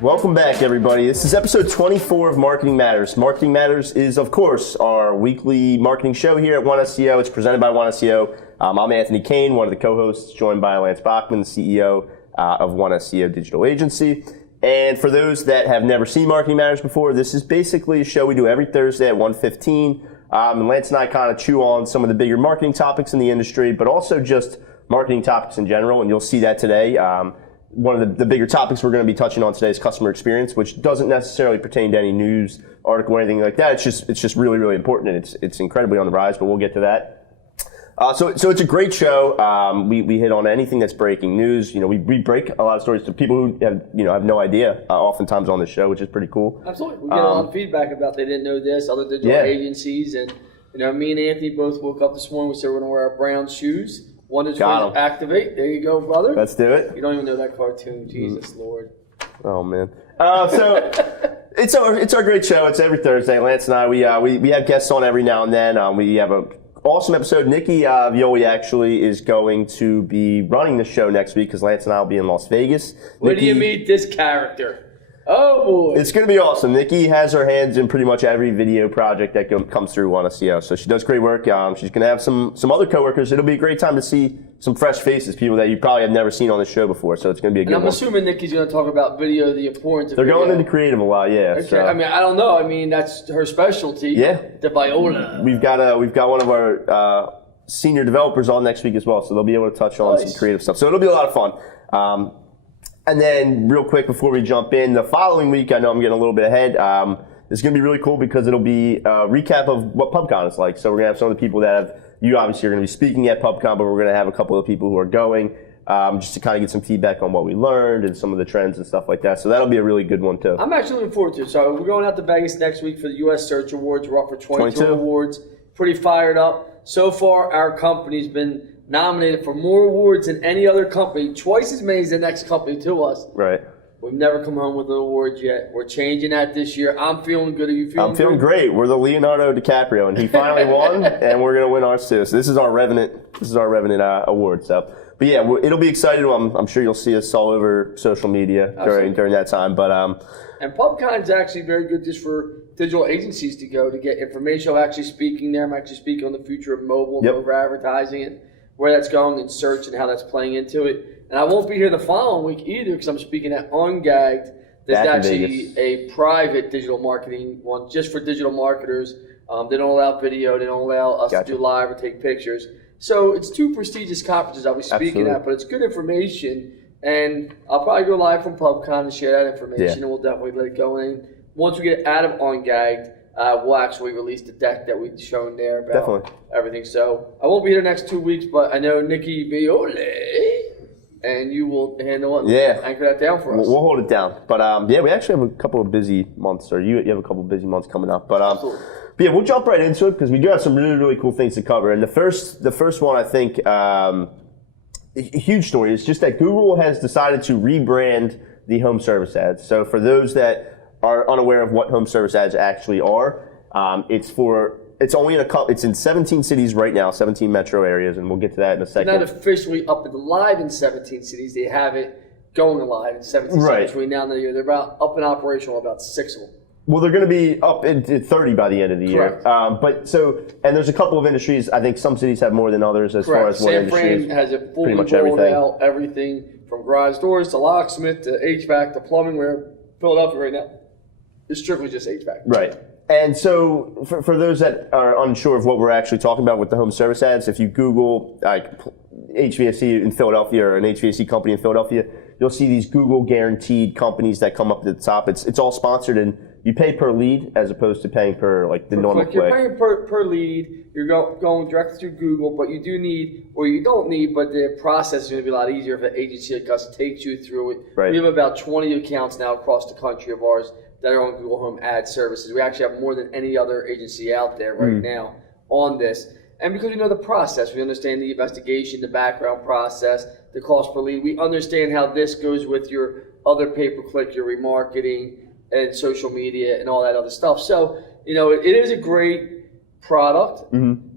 Welcome back, everybody. This is episode 24 of Marketing Matters. Marketing Matters is, of course, our weekly marketing show here at One SEO. It's presented by One SEO. I'm Anthony Kane, one of the co-hosts, joined by Lance Bachman, the CEO of One SEO Digital Agency. And for those that have never seen Marketing Matters before, this is basically a show we do every Thursday at 1:15. And Lance and I kind of chew on some of the bigger marketing topics in the industry, but also just marketing topics in general, and you'll see that today. One of the bigger topics we're going to be touching on today is customer experience, which doesn't necessarily pertain to any news article or anything like that. It's just really, really important, and it's incredibly on the rise, but we'll get to that. So it's a great show. We hit on anything that's breaking news. We break a lot of stories to people who have no idea, oftentimes on this show, which is pretty cool. Absolutely. We get a lot of feedback about they didn't know this, other digital agencies, and me and Anthony both woke up this morning, we said we're going to wear our brown shoes. One is going to activate. There you go, brother. Let's do it. You don't even know that cartoon. Jesus Lord. Oh man. So it's our great show. It's every Thursday. Lance and I we have guests on every now and then. We have an awesome episode. Nikki Violi actually is going to be running the show next week because Lance and I will be in Las Vegas. Where do you meet this character? Oh boy. It's going to be awesome. Nikki has her hands in pretty much every video project that comes through One SEO. So she does great work. She's going to have some other coworkers. It'll be a great time to see some fresh faces, people that you probably have never seen on the show before. So it's going to be a good one. I'm assuming Nikki's going to talk about video, the importance of video. They're going into creative a lot, yeah. Okay. So. I mean, I don't know. I mean, that's her specialty. Yeah. The viola. We've got one of our senior developers on next week as well, so they'll be able to touch on some creative stuff. So it'll be a lot of fun. And then real quick before we jump in, the following week, I know I'm getting a little bit ahead, it's going to be really cool because it'll be a recap of what PubCon is like. So we're going to have some of the people you obviously are going to be speaking at PubCon, but we're going to have a couple of people who are going just to kind of get some feedback on what we learned and some of the trends and stuff like that. So that'll be a really good one too. I'm actually looking forward to it. So we're going out to Vegas next week for the U.S. Search Awards. We're up for 22 awards. Pretty fired up. So far, our company's been nominated for more awards than any other company, twice as many as the next company to us. Right. We've never come home with an award yet. We're changing that this year. I'm feeling good. Are you feeling good? I'm feeling great. We're the Leonardo DiCaprio, and he finally won, and we're going to win ours too. So this is our Revenant award. So, but yeah, it'll be exciting. I'm sure you'll see us all over social media during that time. But and PubCon is actually very good just for digital agencies to go to get information. I'm actually speaking there. I'm actually speaking on the future of mobile and over advertising and where that's going in search and how that's playing into it. And I won't be here the following week either because I'm speaking at Ungagged. There's actually a private digital marketing one just for digital marketers. They don't allow video. They don't allow us to do live or take pictures. So it's two prestigious conferences I'll be speaking at, but it's good information. And I'll probably go live from PubCon and share that information, and we'll definitely let it go in. Once we get out of Ungagged, we'll actually release the deck that we've shown there about everything. So I won't be here the next 2 weeks, but I know Nikki Violi and you will handle it. And anchor that down for us. We'll hold it down. But we actually have a couple of busy months, or you have a couple of busy months coming up. But yeah, we'll jump right into it because we do have some really, really cool things to cover. And the first one, I think, a huge story is just that Google has decided to rebrand the home service ads. So for those that are unaware of what home service ads actually are, it's in 17 cities right now, 17 metro areas, and we'll get to that in a second. It's not officially up and live in 17 cities. They have it going live in 17 cities between now and the year. They're about up and operational about 6 of them. Well, they're going to be up into 30 by the end of the year. And there's a couple of industries. I think some cities have more than others as far as what industry is. San Fran has it fully rolled out, everything from garage doors to locksmith to HVAC to plumbing. Where Philadelphia right now is strictly just HVAC. Right. And so for those that are unsure of what we're actually talking about with the home service ads, if you Google like HVAC in Philadelphia or an HVAC company in Philadelphia, you'll see these Google guaranteed companies that come up at the top. It's all sponsored, and you pay per lead as opposed to paying per the normal click. You're paying per lead. You're going directly through Google, but you do need, or you don't need, but the process is going to be a lot easier if an agency like us takes you through it. Right. We have about 20 accounts now across the country of ours that are on Google Home Ad Services. We actually have more than any other agency out there right now on this. And because we know the process, we understand the investigation, the background process, the cost per lead. We understand how this goes with your other pay-per-click, your remarketing, and social media and all that other stuff. So, it is a great product.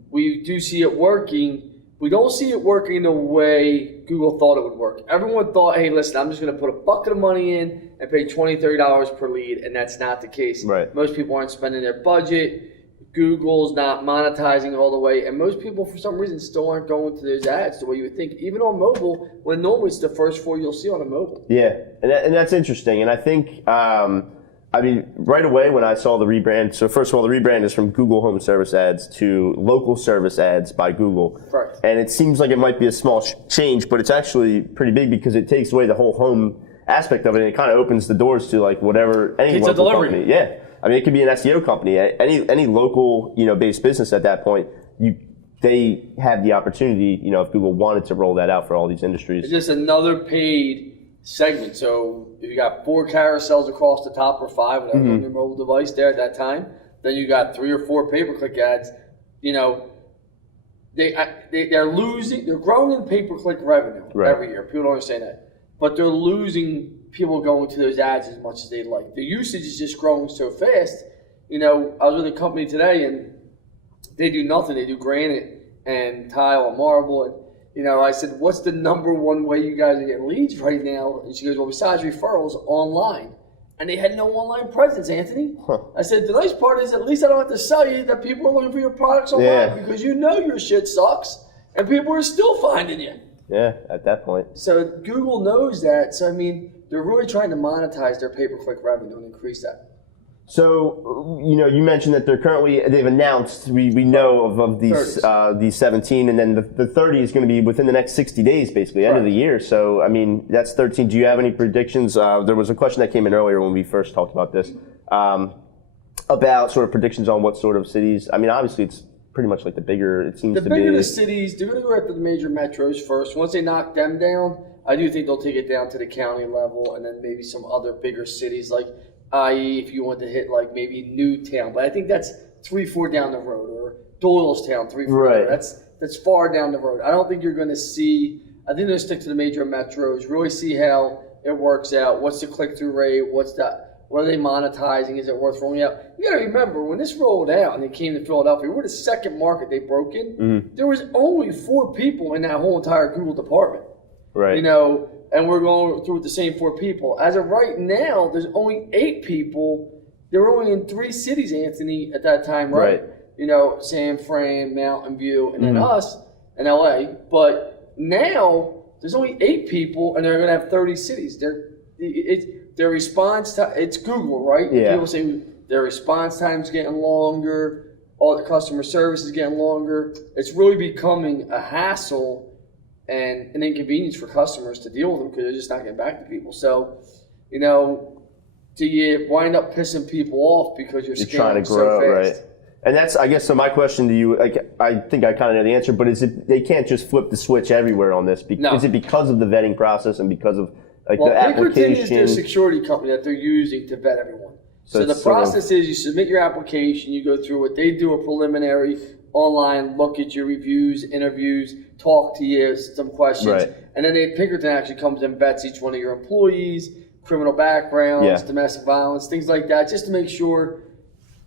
We do see it working, we don't see it working the way Google thought it would work. Everyone thought, hey, listen, I'm just going to put a bucket of money in and pay $20, $30 per lead, and that's not the case. Right. Most people aren't spending their budget. Google's not monetizing all the way, and most people, for some reason, still aren't going to those ads the way you would think, even on mobile, when normally it's the first 4 you'll see on a mobile. Yeah, and that's interesting, and I think, right away when I saw the rebrand, so first of all, the rebrand is from Google Home Service ads to local service ads by Google. Correct. And it seems like it might be a small change, but it's actually pretty big because it takes away the whole home aspect of it, and it kind of opens the doors to like whatever, any Pizza local delivery. company. Yeah. I mean, it could be an SEO company, any local, based business at that point, they have the opportunity, if Google wanted to roll that out for all these industries. It's just another paid segment. So if you got 4 carousels across the top or 5, whatever, on your mobile device there at that time, then you got 3 or 4 pay-per-click ads. They're losing, they're growing in pay-per-click revenue every year. People don't understand that. But they're losing people going to those ads as much as they like. The usage is just growing so fast. I was with a company today and they do nothing. They do granite and tile and marble. And, I said, what's the number one way you guys are getting leads right now? And she goes, well, besides referrals, online. And they had no online presence, Anthony. I said, the nice part is at least I don't have to sell you that people are looking for your products online because your shit sucks and people are still finding you. Yeah, at that point. So Google knows that. So, they're really trying to monetize their pay-per-click revenue and increase that. So, you mentioned that they've announced, we know of these 17, and then the 30 is going to be within the next 60 days, basically, end of the year. So, that's 13. Do you have any predictions? There was a question that came in earlier when we first talked about this, about sort of predictions on what sort of cities. Obviously, it's pretty much like the bigger, it seems to be. The bigger the cities, they're going to go after the major metros first. Once they knock them down, I do think they'll take it down to the county level and then maybe some other bigger cities, like i.e. if you want to hit like maybe Newtown. But I think that's 3-4 down the road, or Doylestown, 3-4. Right. That's far down the road. I don't think you're going to see, I think they'll stick to the major metros, really see how it works out. What's the click-through rate? What are they monetizing? Is it worth rolling out? You got to remember, when this rolled out and it came to Philadelphia, we're the second market they broke in. There was only 4 people in that whole entire Google department. Right. And we're going through with the same 4 people. As of right now, there's only 8 people. They were only in 3 cities, Anthony, at that time, right? San Fran, Mountain View, and then us in LA. But now there's only 8 people, and they're going to have 30 cities. Their response time, it's Google, right? Yeah. People say their response time's getting longer, all the customer service is getting longer. It's really becoming a hassle and an inconvenience for customers to deal with them because they're just not getting back to people. So, do you wind up pissing people off because you're trying to grow, so fast? right? And that's, I guess, so my question to you, I think I kind of know the answer, but they can't just flip the switch everywhere on this. No. Is it because of the vetting process and because of the application? application? Is their security company that they're using to vet everyone. So the process is you submit your application, you go through it, they do a preliminary online, look at your reviews, interviews, talk to you, some questions, and then Pinkerton actually comes and vets each one of your employees, criminal backgrounds, domestic violence, things like that, just to make sure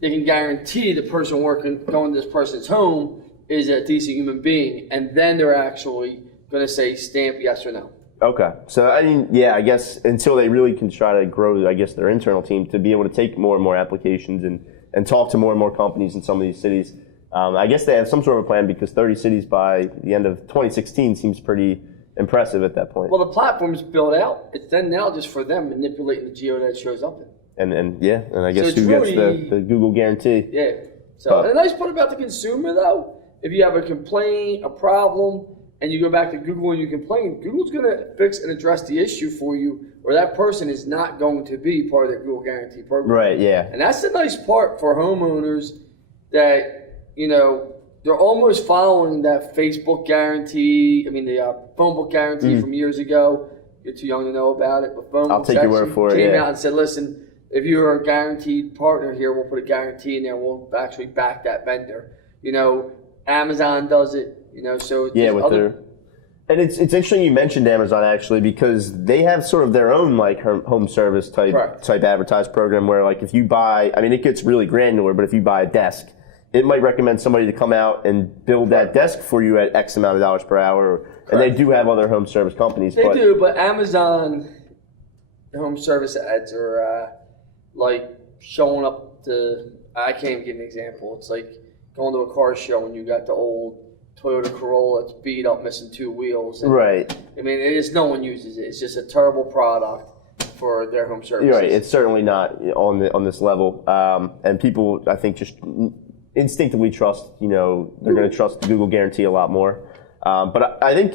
they can guarantee the person going to this person's home is a decent human being, and then they're actually going to say stamp yes or no. Okay. So, I guess until they really can try to grow, their internal team to be able to take more and more applications and talk to more and more companies in some of these cities. I guess they have some sort of a plan because 30 cities by the end of 2016 seems pretty impressive at that point. Well, the platform's built out. It's then now just for them manipulating the geo that it shows up in. And I guess so who gets the Google guarantee? Yeah. So the nice part about the consumer, though, if you have a complaint, a problem, and you go back to Google and you complain, Google's going to fix and address the issue for you, or that person is not going to be part of the Google Guarantee program. Right, yeah. And that's the nice part for homeowners that, they're almost following that Facebook guarantee, the phone book guarantee from years ago. You're too young to know about it, but phone I'll take your word for it, came out and said, listen, if you're a guaranteed partner here, we'll put a guarantee in there. We'll actually back that vendor. Amazon does it. So and it's interesting you mentioned Amazon actually because they have sort of their own like home service type advertised program where like if you buy, it gets really granular, but if you buy a desk, it might recommend somebody to come out and build that desk for you at X amount of dollars per hour. Correct. And they do have other home service companies. They do, but Amazon home service ads are like showing up to, I can't even give an example. It's like going to a car show and you got the old Toyota Corolla that's beat up, missing 2 wheels. And, right. I mean, no one uses it. It's just a terrible product for their home services. You're right. It's certainly not on this level. And people, I think, just instinctively trust, they're going to trust the Google guarantee a lot more. But I think,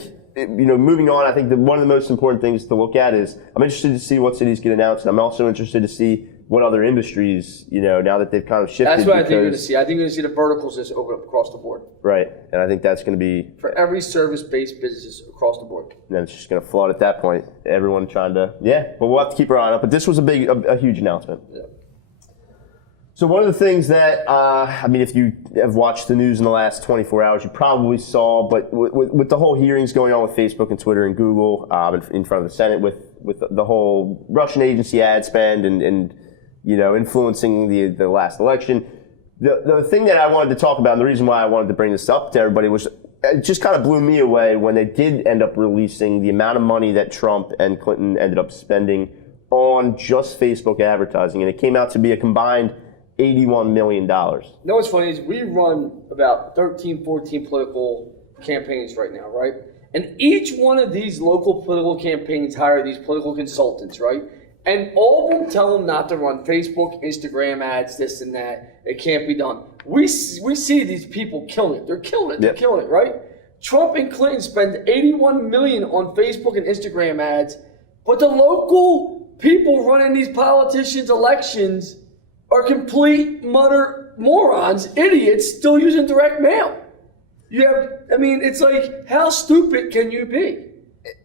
moving on, I think that one of the most important things to look at is I'm interested to see what cities get announced. And I'm also interested to see what other industries, now that they've kind of shifted. That's what I think you're going to see. I think you're going to see the verticals just open up across the board. Right. And I think that's going to be... for every service-based business across the board. And then it's just going to flood at that point. Everyone trying to... Yeah, but we'll have to keep our eye on it. But this was a huge announcement. Yeah. So one of the things that, if you have watched the news in the last 24 hours, you probably saw, but with the whole hearings going on with Facebook and Twitter and Google in front of the Senate with the whole Russian agency ad spend and influencing the last election. The thing that I wanted to talk about, and the reason why I wanted to bring this up to everybody was it just kind of blew me away when they did end up releasing the amount of money that Trump and Clinton ended up spending on just Facebook advertising. And it came out to be a combined $81 million. What's funny is we run about 13, 14 political campaigns right now, right? And each one of these local political campaigns hire these political consultants, right? And all of them tell them not to run Facebook, Instagram ads, this and that. It can't be done. We see these people killing it. They're killing it. They're killing it, right? Trump and Clinton spend $81 million on Facebook and Instagram ads, but the local people running these politicians' elections are complete morons, idiots, still using direct mail. It's like, how stupid can you be?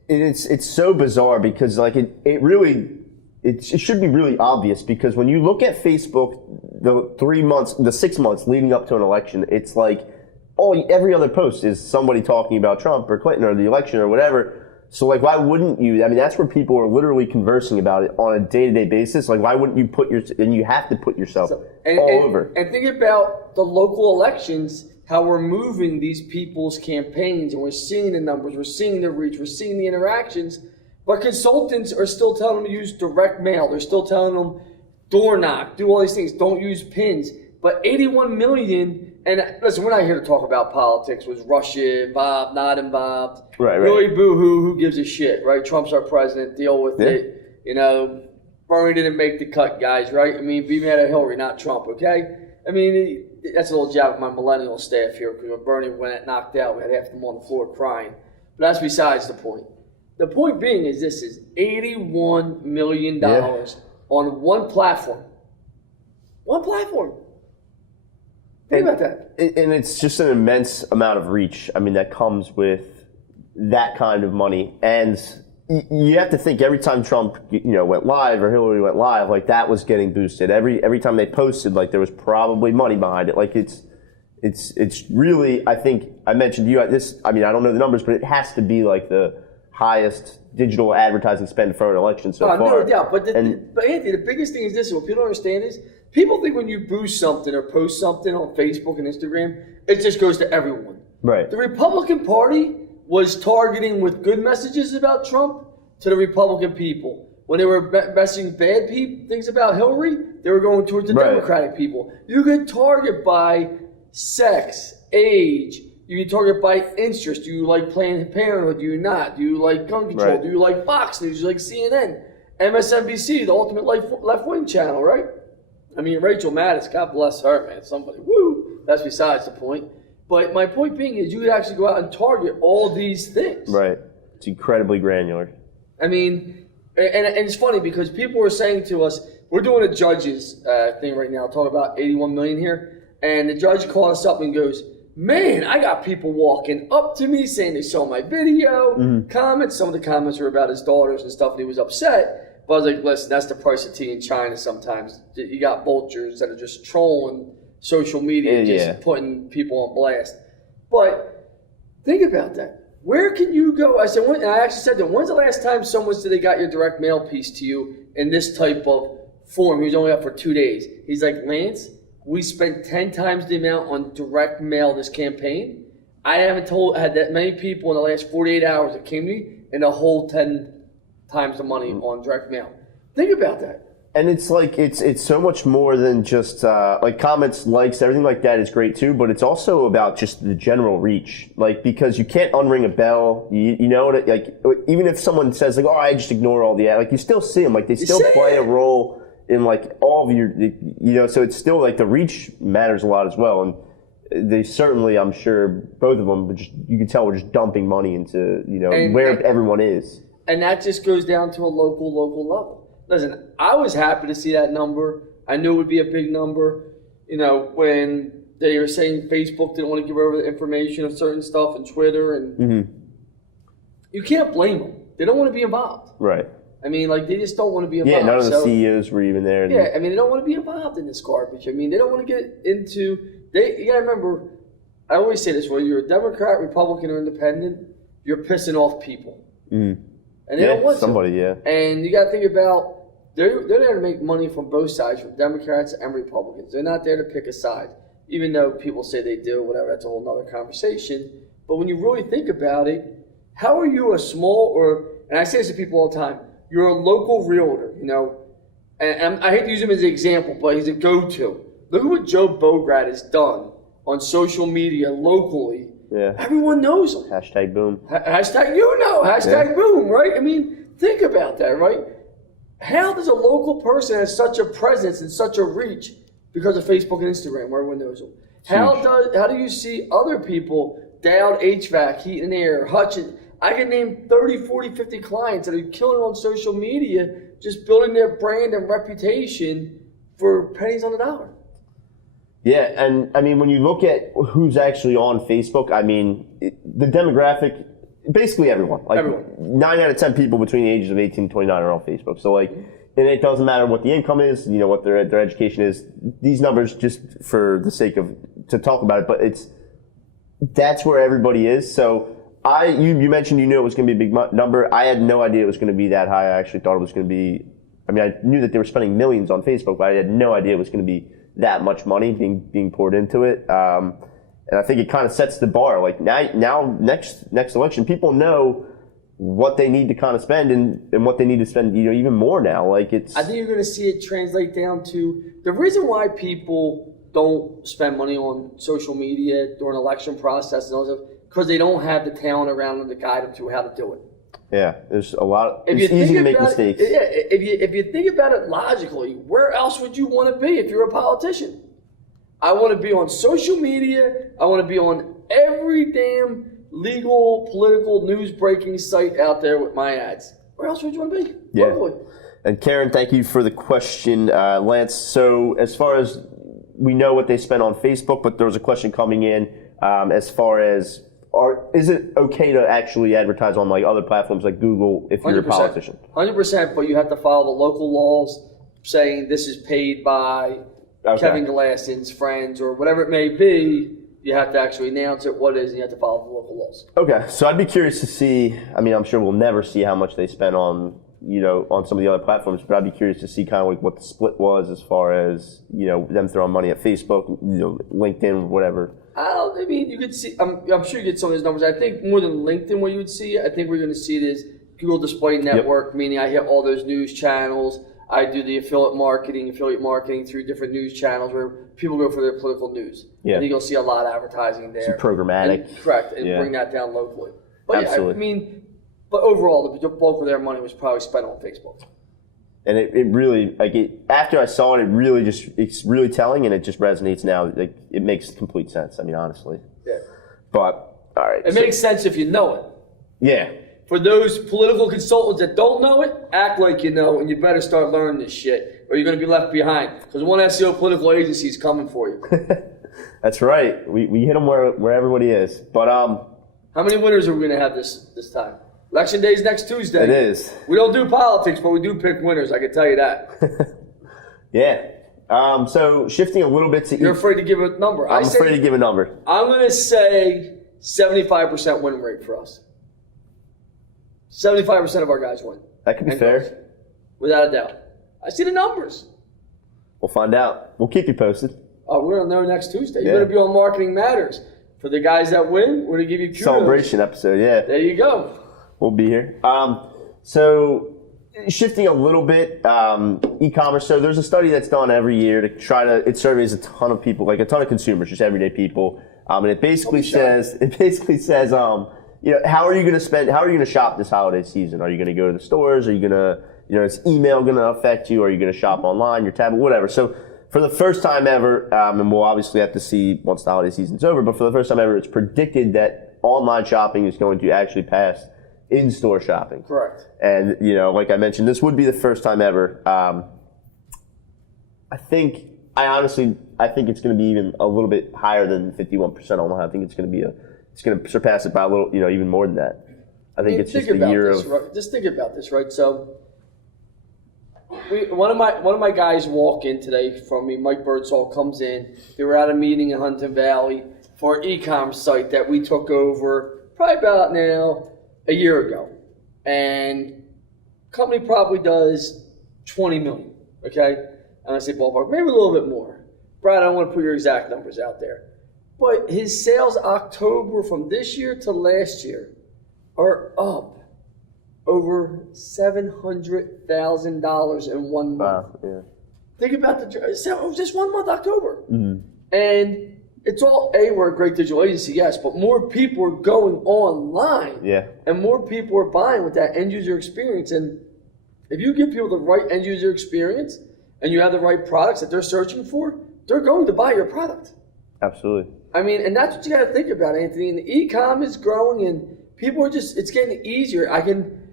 It's so bizarre because it should be really obvious because when you look at Facebook, the 6 months leading up to an election, it's like every other post is somebody talking about Trump or Clinton or the election or whatever. So why wouldn't you? That's where people are literally conversing about it on a day-to-day basis. Why wouldn't you and you have to put yourself all over. And think about the local elections, how we're moving these people's campaigns and we're seeing the numbers, we're seeing the reach, we're seeing the interactions. But consultants are still telling them to use direct mail. They're still telling them door knock, do all these things, don't use pins. But 81 million, and listen, we're not here to talk about politics. Was Russia involved, not involved? Right. Really boo-hoo, who gives a shit, right? Trump's our president, deal with it. Bernie didn't make the cut, guys, right? Be mad at Hillary, not Trump, okay? That's a little jab at my millennial staff here, because when Bernie went knocked out, we had half of them on the floor crying. But that's besides the point. The point being is this is $81 million on one platform. One platform. Think about that. And it's just an immense amount of reach. That comes with that kind of money. And you have to think every time Trump, went live or Hillary went live, that was getting boosted. Every time they posted, there was probably money behind it. It's really, I think, I mentioned to you this, I don't know the numbers, but it has to be the highest digital advertising spend for an election so far. No doubt. But Anthony, the biggest thing is this, what people don't understand is, people think when you boost something or post something on Facebook and Instagram, it just goes to everyone. Right. The Republican Party was targeting with good messages about Trump to the Republican people. When they were messaging bad things about Hillary, they were going towards the Democratic people. You could target by sex, age. You can target by interest. Do you like Planned Parenthood? Do you not? Do you like gun control? Right. Do you like Fox News? Do you like CNN? MSNBC, the ultimate left-wing channel, right? Rachel Maddow, God bless her, man. Somebody, woo! That's besides the point. But my point being is you could actually go out and target all these things. Right. It's incredibly granular. And it's funny because people were saying to us, we're doing a judge's thing right now, talking about 81 million here, and the judge called us up and goes, man, I got people walking up to me saying they saw my video, comments. Some of the comments were about his daughters and stuff, and he was upset. But I was like, listen, that's the price of tea in China sometimes. You got vultures that are just trolling social media, just putting people on blast. But think about that. Where can you go? I actually said to him, when's the last time someone said they got your direct mail piece to you in this type of form? He was only up for 2 days. He's like, Lance, we spent 10 times the amount on direct mail this campaign. I haven't had that many people in the last 48 hours that came to me, and the whole 10 times the money on direct mail. Think about that. And it's like it's so much more than just like comments, likes, everything like that is great too. But it's also about just the general reach, like because you can't unring a bell. You know what? Like even if someone says like, "Oh, I just ignore all the ad," like you still see them. Like they still play a role in like all of your, So it's still like the reach matters a lot as well. And they certainly, I'm sure, both of them, you can tell we're just dumping money into where everyone is. And that just goes down to a local level. Listen, I was happy to see that number. I knew it would be a big number. When they were saying Facebook didn't want to give over the information of certain stuff and Twitter, and you can't blame them. They don't want to be involved. Right. I mean, like, they just don't want to be involved. Yeah, none of the CEOs were even there. Yeah, I mean, they don't want to be involved in this garbage. I mean, they don't want to get into... You got to remember, I always say this, whether you're a Democrat, Republican, or Independent, you're pissing off people. And they don't want somebody, to. And you got to think about... They're there to make money from both sides, from Democrats and Republicans. They're not there to pick a side, even though people say they do, whatever. That's a whole other conversation. But when you really think about it, how are you a small and I say this to people all the time, you're a local realtor, and I hate to use him as an example, but he's a go-to. Look at what Joe Bograd has done on social media locally. Yeah. Everyone knows him. Hashtag boom. Hashtag boom, right? I mean, think about that, right? How does a local person have such a presence and such a reach because of Facebook and Instagram where everyone knows them? How do you see other people, Dowd HVAC, Heat and Air, Hutchins? I can name 30, 40, 50 clients that are killing on social media, just building their brand and reputation for pennies on the dollar. Yeah, and I mean, when you look at who's actually on Facebook, I mean, the demographic, basically everyone. Like everyone. 9 out of 10 people between the ages of 18 and 29 are on Facebook. So like, and it doesn't matter what the income is, what their education is. These numbers, just for the sake of to talk about it, but that's where everybody is. So you mentioned it was going to be a big number. I had no idea it was going to be that high. I actually thought it was going to be. I mean, I knew that they were spending millions on Facebook, but I had no idea it was going to be that much money being poured into it. And I think it kind of sets the bar. Like now next election, people know what they need to kind of spend and what they need to spend, even more now. Like I think you're going to see it translate down to the reason why people don't spend money on social media during election process and all that, because they don't have the talent around them to guide them through how to do it. Yeah, there's a lot. It's easy to make mistakes. If you think about it logically, where else would you want to be if you're a politician? I want to be on social media. I want to be on every damn legal, political, news-breaking site out there with my ads. Where else would you want to be? Yeah. Locally. And Karen, thank you for the question, Lance. So as far as we know what they spent on Facebook, but there was a question coming in as far as is it okay to actually advertise on like other platforms like Google if you're 100%. A politician? 100%, but you have to follow the local laws saying this is paid by Kevin Glaston's friends or whatever it may be. You have to actually announce it, what it is, and you have to follow the local laws. Okay, so I'd be curious to see, I mean, I'm sure we'll never see how much they spent on, on some of the other platforms, but I'd be curious to see kind of like what the split was as far as, them throwing money at Facebook, LinkedIn, whatever. I mean, you could see, I'm sure you get some of those numbers. I think more than LinkedIn where you would see it, I think we're going to see it as Google Display Network, meaning I hit all those news channels. I do the affiliate marketing through different news channels where people go for their political news. Yeah. I think you'll see a lot of advertising there. Some programmatic. Correct, and bring that down locally. But absolutely. But overall, the bulk of their money was probably spent on Facebook. And it really, after I saw it, it's really telling, and it just resonates now. Like, it makes complete sense, I mean, honestly. Yeah. But, all right. It makes sense if you know it. Yeah. For those political consultants that don't know it, act like you know, and you better start learning this shit, or you're going to be left behind. Because one SEO political agency is coming for you. That's right. We hit them where everybody is. But how many winners are we going to have this time? Election day is next Tuesday. It is. We don't do politics, but we do pick winners. I can tell you that. Yeah. So shifting a little bit to you're afraid to give a number. I'm afraid to give a number. I'm going to say 75% win rate for us. 75% of our guys win. That could be fair. Without a doubt. I see the numbers. We'll find out. We'll keep you posted. We're going to know next Tuesday. You're going to be on Marketing Matters. For the guys that win, we're going to give you kudos. Celebration episode, yeah. There you go. We'll be here. So shifting a little bit, e-commerce. So there's a study that's done every year to try to, it surveys a ton of people, like a ton of consumers, just everyday people. And it basically says, how are you going to shop this holiday season? Are you going to go to the stores? Are you going to, is email going to affect you? Are you going to shop online, your tablet, whatever? So for the first time ever, and we'll obviously have to see once the holiday season's over, but for the first time ever, it's predicted that online shopping is going to actually pass in-store shopping. Correct. And, like I mentioned, this would be the first time ever. I think it's going to be even a little bit higher than 51% online. I think it's going to surpass it by a little, even more than that. I think it's just a year of. Right? Just think about this, right? So, one of my guys walk in today from me. Mike Birdsall comes in. They were at a meeting in Huntington Valley for an e-commerce site that we took over probably about now a year ago, and company probably does 20 million. Okay, and I say ballpark, maybe a little bit more. Brad, I don't want to put your exact numbers out there, but his sales October from this year to last year are up over $700,000 in 1 month. Wow, yeah. Think about just 1 month, October. Mm-hmm. And it's all, we're a great digital agency, yes, but more people are going online. Yeah. And more people are buying with that end user experience. And if you give people the right end user experience and you have the right products that they're searching for, they're going to buy your product. Absolutely. I mean, and that's what you got to think about, Anthony. And the e-com is growing and people are it's getting easier. I can,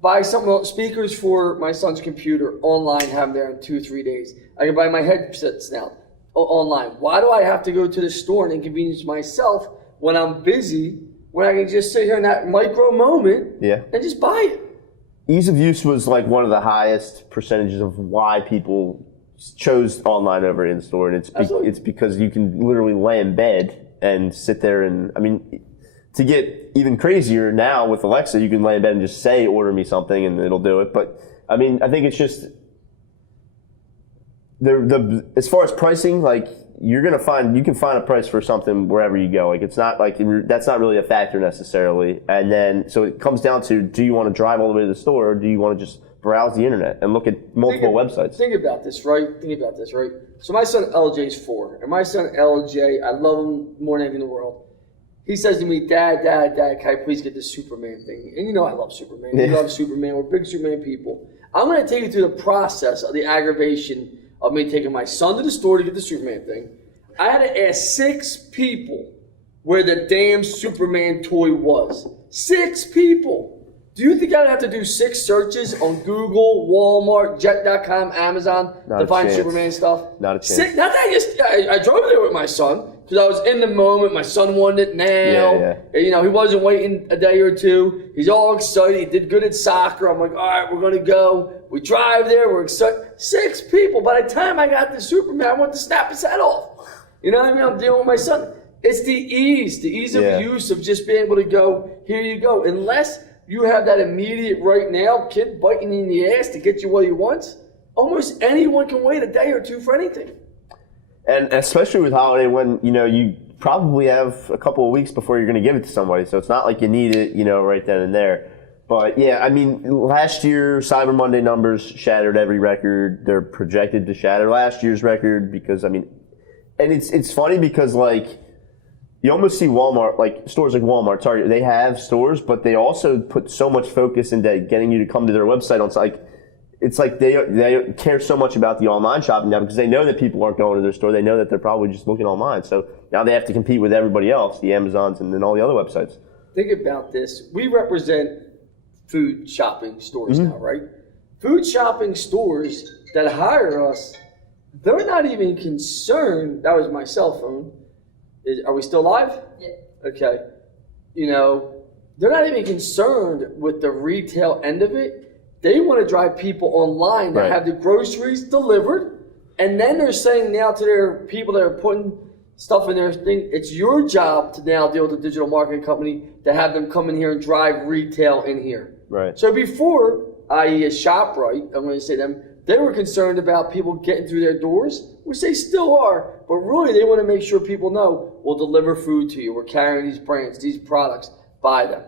buy some speakers for my son's computer online, have them there in 2-3 days. I can buy my headsets now online. Why do I have to go to the store and inconvenience myself when I'm busy, when I can just sit here in that micro moment and just buy it? Ease of use was like one of the highest percentages of why people chose online over in-store, and it's because you can literally lay in bed and sit there and, to get even crazier now with Alexa, you can lay in bed and just say, order me something, and it'll do it. But, I think it's just, as far as pricing, like, you can find a price for something wherever you go. Like, it's not like, that's not really a factor necessarily. And then, so it comes down to, do you want to drive all the way to the store, or do you want to just browse the internet and look at multiple websites? Think about this, right? So my son LJ's 4, and my son LJ, I love him more than anything in the world. He says to me, Dad, can I please get the Superman thing? And I love Superman. We love Superman. We're big Superman people. I'm going to take you through the process of the aggravation of me taking my son to the store to get the Superman thing. I had to ask 6 people where the damn Superman toy was. 6 people. Do you think I'd have to do 6 searches on Google, Walmart, Jet.com, Amazon to find Superman stuff? Not a chance. I drove there with my son because I was in the moment. My son wanted it now. Yeah. He wasn't waiting a day or two. He's all excited. He did good at soccer. I'm like, all right, we're going to go. We drive there. We're excited. 6 people. By the time I got the Superman, I wanted to snap his head off. You know what I mean? I'm dealing with my son. It's the ease of use of just being able to go, here you go. Unless you have that immediate right now kid biting you in the ass to get you what he wants, almost anyone can wait a day or two for anything. And especially with holiday when, you probably have a couple of weeks before you're going to give it to somebody. So it's not like you need it, right then and there. But yeah, last year, Cyber Monday numbers shattered every record. They're projected to shatter last year's record because, and it's funny because, like, you almost see Walmart, like stores like Walmart, Target, they have stores, but they also put so much focus into getting you to come to their website. It's like they care so much about the online shopping now because they know that people aren't going to their store. They know that they're probably just looking online. So now they have to compete with everybody else, the Amazons and then all the other websites. Think about this. We represent food shopping stores now, right? Food shopping stores that hire us, they're not even concerned. That was my cell phone. Are we still live? Yeah. Okay. They're not even concerned with the retail end of it. They want to drive people online that have the groceries delivered. And then they're saying now to their people that are putting stuff in their thing, it's your job to now deal with a digital marketing company to have them come in here and drive retail in here. Right. So before, i.e. a ShopRite, I'm going to say them, They were concerned about people getting through their doors, which they still are, but really they want to make sure people know, we'll deliver food to you. We're carrying these brands, these products, buy them.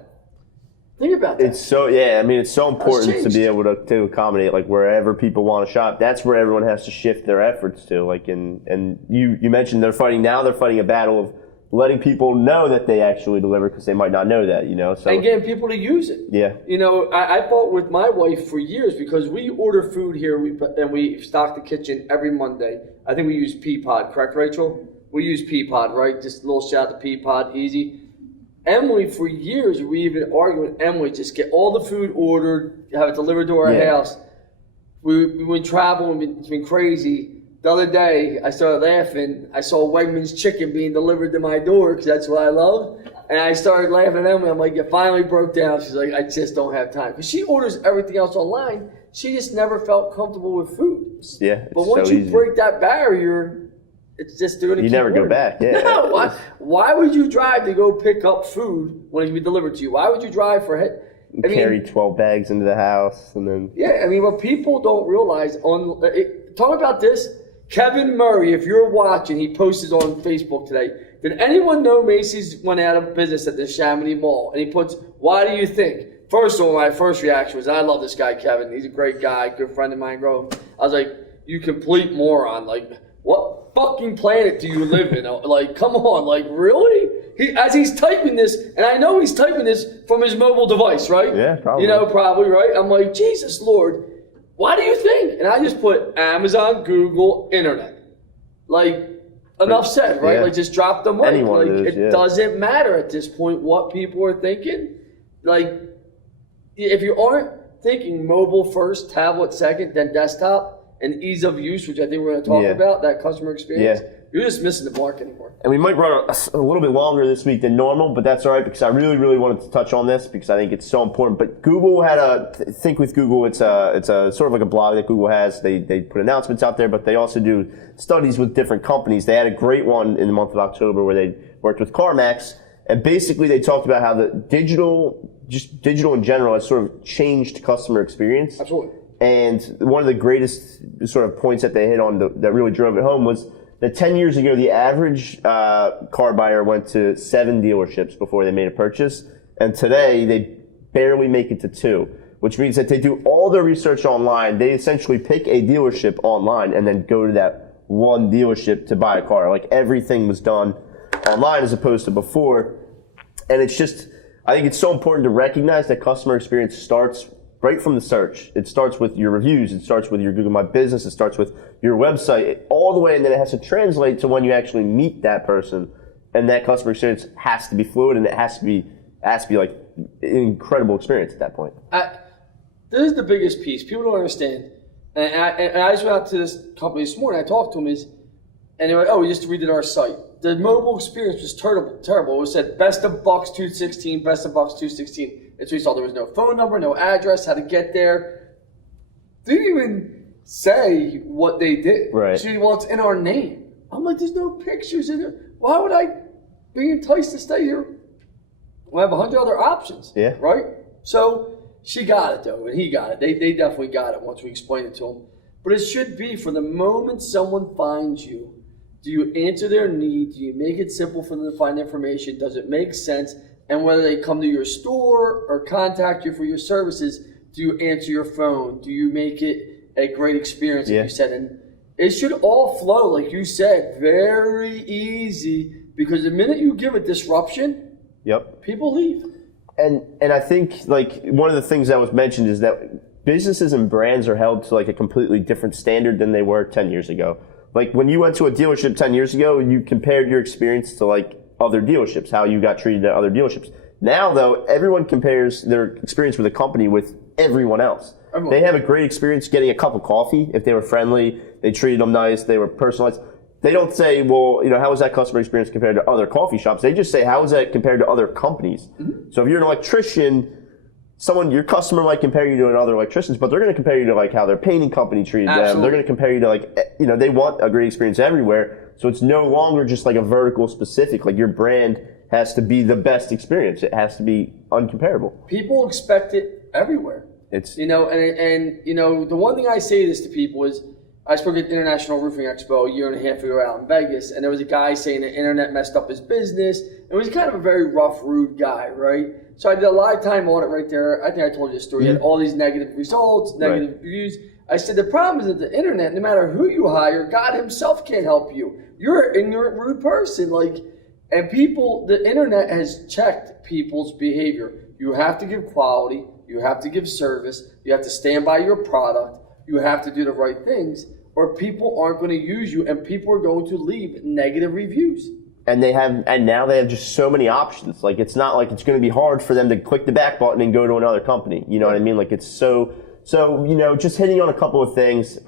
Think about that. It's so important to be able to accommodate like wherever people want to shop. That's where everyone has to shift their efforts to. Like and you mentioned they're fighting a battle of letting people know that they actually deliver because they might not know that, So and getting people to use it. Yeah. I fought with my wife for years because we order food here and we stock the kitchen every Monday. I think we use Peapod, correct, Rachel? We use Peapod, right? Just a little shout out to Peapod, easy. Emily, for years, we even argued with Emily, just get all the food ordered, have it delivered to our house. We went travel, it's been crazy. The other day, I started laughing. I saw Wegmans chicken being delivered to my door because that's what I love. And I started laughing at Emily. I'm like, it finally broke down. She's like, I just don't have time. Because she orders everything else online. She just never felt comfortable with food. Yeah, but once you break that barrier, it's just doing it. You never go back. Yeah. No, why would you drive to go pick up food when it can be delivered to you? Why would you drive for carry 12 bags into the house and then... Yeah, I mean, what people don't realize, talk about this, Kevin Murray, if you're watching, he posted on Facebook today, did anyone know Macy's went out of business at the Chamonix Mall? And he puts, why do you think? First of all, my first reaction was, I love this guy, Kevin. He's a great guy, good friend of mine, bro. I was like, you complete moron. Like, what fucking planet do you live in? Like, come on, like, really? As he's typing this, and I know he's typing this from his mobile device, right? Yeah, probably. Probably, right? I'm like, Jesus Lord, why do you think? And I just put Amazon, Google, Internet. Like, enough said, right? Yeah. Like, just drop the mic. Anyone it doesn't matter at this point what people are thinking. Like, if you aren't thinking mobile first, tablet second, then desktop, and ease of use, which I think we're going to talk about, that customer experience, you're just missing the mark anymore. And we might run a little bit longer this week than normal, but that's all right because I really, really wanted to touch on this because I think it's so important. But Google had Think with Google. It's a sort of like a blog that Google has. They put announcements out there, but they also do studies with different companies. They had a great one in the month of October where they worked with CarMax, and basically they talked about how the digital in general has sort of changed customer experience. Absolutely. And one of the greatest sort of points that they hit on that really drove it home was that 10 years ago, the average car buyer went to 7 dealerships before they made a purchase. And today, they barely make it to 2, which means that they do all their research online. They essentially pick a dealership online and then go to that one dealership to buy a car. Like everything was done online as opposed to before. And it's just, I think it's so important to recognize that customer experience starts right from the search. It starts with your reviews. It starts with your Google My Business. It starts with your website, all the way, and then it has to translate to when you actually meet that person. And that customer experience has to be fluid, and it has to be like an incredible experience at that point. This is the biggest piece. People don't understand. And I just went out to this company this morning. I talked to them, and they were like, we just redid our site. The mobile experience was terrible. It said best of Bucks 216, best of Bucks 216. It's we saw there was no phone number, no address, how to get there. Didn't even say what they did. Right. She, well, it's in our name. I'm like, there's no pictures in it. Why would I be enticed to stay here? We have 100 other options. Yeah. Right? So she got it, though, and he got it. They definitely got it once we explained it to them. But it should be from the moment someone finds you, do you answer their need? Do you make it simple for them to find information? Does it make sense? And whether they come to your store or contact you for your services, do you answer your phone? Do you make it a great experience, like you said? And it should all flow, like you said, very easy, because the minute you give it disruption, people leave. And I think like one of the things that was mentioned is that businesses and brands are held to like a completely different standard than they were 10 years ago. Like when you went to a dealership 10 years ago, you compared your experience to like other dealerships, how you got treated at other dealerships. Now, though, everyone compares their experience with a company with everyone else. They have a great experience getting a cup of coffee. If they were friendly, they treated them nice, they were personalized. They don't say, well, how was that customer experience compared to other coffee shops? They just say, how is that compared to other companies? Mm-hmm. So if you're an electrician, your customer might compare you to another electricians, but they're going to compare you to like how their painting company treated them. They're going to compare you to like, they want a great experience everywhere. So it's no longer just like a vertical specific. Like your brand has to be the best experience. It has to be uncomparable. People expect it everywhere. It's and the one thing I say this to people is, I spoke at the International Roofing Expo a year and a half ago out in Vegas, and there was a guy saying the internet messed up his business. It was kind of a very rough, rude guy, right? So I did a lifetime audit right there. I think I told you the story. He had all these negative results, negative reviews. I said, the problem is that the internet, no matter who you hire, God himself can't help you. You're an ignorant, rude person. And the internet has checked people's behavior. You have to give quality. You have to give service. You have to stand by your product. You have to do the right things, or people aren't going to use you, and people are going to leave negative reviews. And now they have just so many options. Like, it's not like it's going to be hard for them to click the back button and go to another company. You know what I mean? Like, it's so just hitting on a couple of things.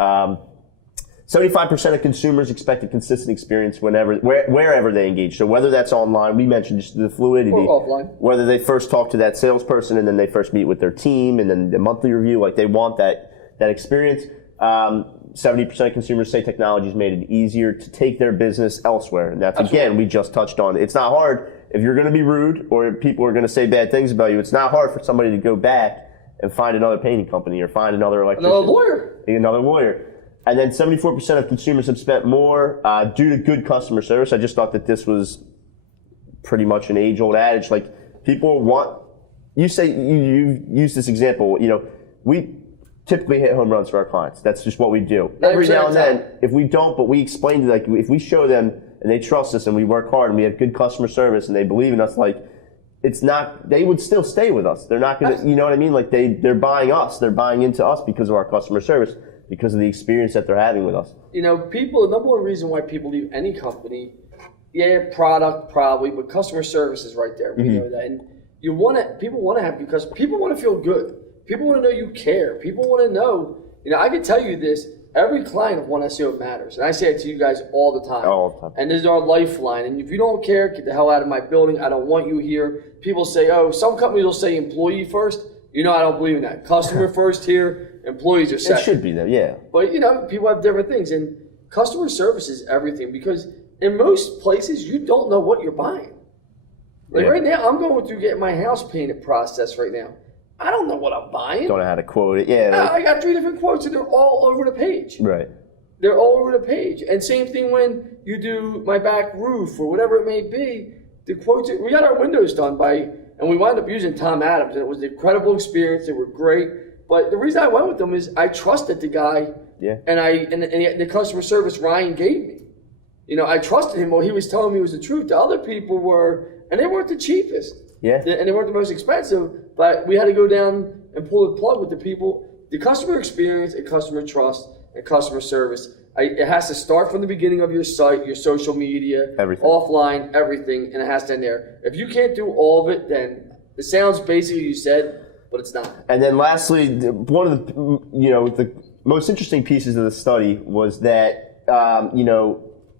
75% of consumers expect a consistent experience wherever they engage. So whether that's online, we mentioned just the fluidity. Or offline. Whether they first talk to that salesperson and then they first meet with their team and then the monthly review, like they want that experience. 70% of consumers say technology has made it easier to take their business elsewhere. And that's, again, we just touched on. It's not hard if you're going to be rude or people are going to say bad things about you. It's not hard for somebody to go back and find another painting company or find another electrician. Another lawyer. And then 74% of consumers have spent more due to good customer service. I just thought that this was pretty much an age-old adage. Like, people want, you use this example, we typically hit home runs for our clients. That's just what we do. Every now and then, if we don't, but we explain, like, if we show them and they trust us and we work hard and we have good customer service and they believe in us, like, it's not, they would still stay with us. They're not going to, you know what I mean? Like, they're buying us. They're buying into us because of our customer service, because of the experience that they're having with us. People, the number one reason why people leave any company, product probably, but customer service is right there. We know that. And people want to have, because people want to feel good. People want to know you care. People want to know, I can tell you this, every client of One SEO matters. And I say it to you guys all the time. All the time. And this is our lifeline. And if you don't care, get the hell out of my building. I don't want you here. People say, some companies will say employee first. I don't believe in that. Customer first here, employees are second. It should be there, yeah. But, people have different things. And customer service is everything, because in most places, you don't know what you're buying. Right now, I'm going through getting my house painted process right now. I don't know what I'm buying. Don't know how to quote it. Yeah. I got 3 different quotes, and they're all over the page. Right. They're all over the page. And same thing when you do my back roof or whatever it may be. The quotes, we got our windows done and we wound up using Tom Adams, and it was an incredible experience. They were great. But the reason I went with them is I trusted the guy. Yeah. And the customer service Ryan gave me. I trusted him. Well, he was telling me it was the truth. The other people and they weren't the cheapest. Yeah. And they weren't the most expensive, but we had to go down and pull the plug with the people. The customer experience and customer trust and customer service, it has to start from the beginning of your site, your social media, everything. Offline, everything, and it has to end there. If you can't do all of it, then it sounds basic, you said, but it's not. And then lastly, one of the most interesting pieces of the study was that,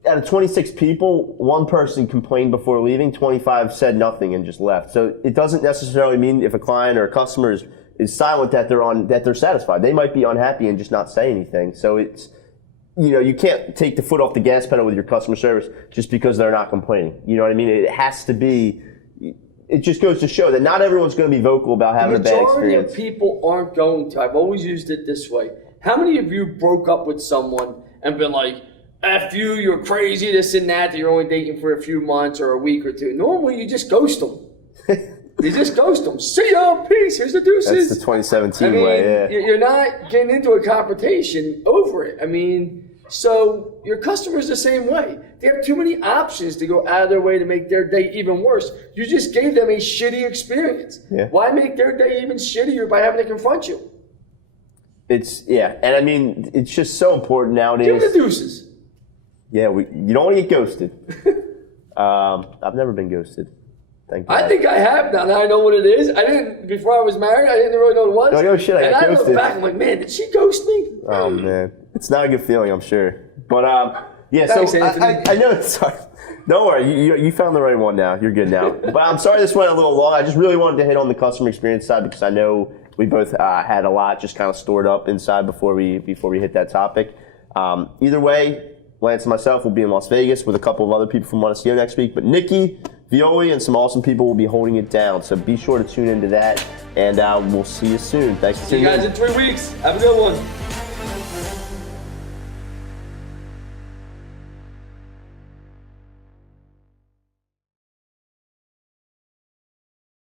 out of 26 people, 1 person complained before leaving, 25 said nothing and just left. So it doesn't necessarily mean if a client or a customer is silent that they're satisfied. They might be unhappy and just not say anything. So it's, you can't take the foot off the gas pedal with your customer service just because they're not complaining. You know what I mean? It has to be, it just goes to show that not everyone's going to be vocal about having a bad experience. The majority of people aren't going to. I've always used it this way. How many of you broke up with someone and been like, F you, you're crazy, this and that you're only dating for a few months or a week or two? Normally, you just ghost them. You just ghost them. See ya, peace, here's the deuces. That's the 2017 way, yeah. You're not getting into a confrontation over it. So your customer's the same way. They have too many options to go out of their way to make their day even worse. You just gave them a shitty experience. Yeah. Why make their day even shittier by having to confront you? And it's just so important nowadays. Give them the deuces. Yeah, you don't want to get ghosted. I've never been ghosted. Thank God. I think I have now. Now I know what it is. Before I was married, I didn't really know what it was. No shit, I got ghosted. And I look back, I'm like, man, did she ghost me? Oh, man. It's not a good feeling, I'm sure. But, Thanks, so I know it's sorry. Don't worry, you found the right one now. You're good now. But I'm sorry this went a little long. I just really wanted to hit on the customer experience side because I know we both had a lot just kind of stored up inside before we hit that topic. Either way, Lance and myself will be in Las Vegas with a couple of other people from One SEO next week. But Nikki, Violi and some awesome people will be holding it down. So be sure to tune into that, and we'll see you soon. Thanks for See you tuning in. guys in 3 weeks. Have a good one.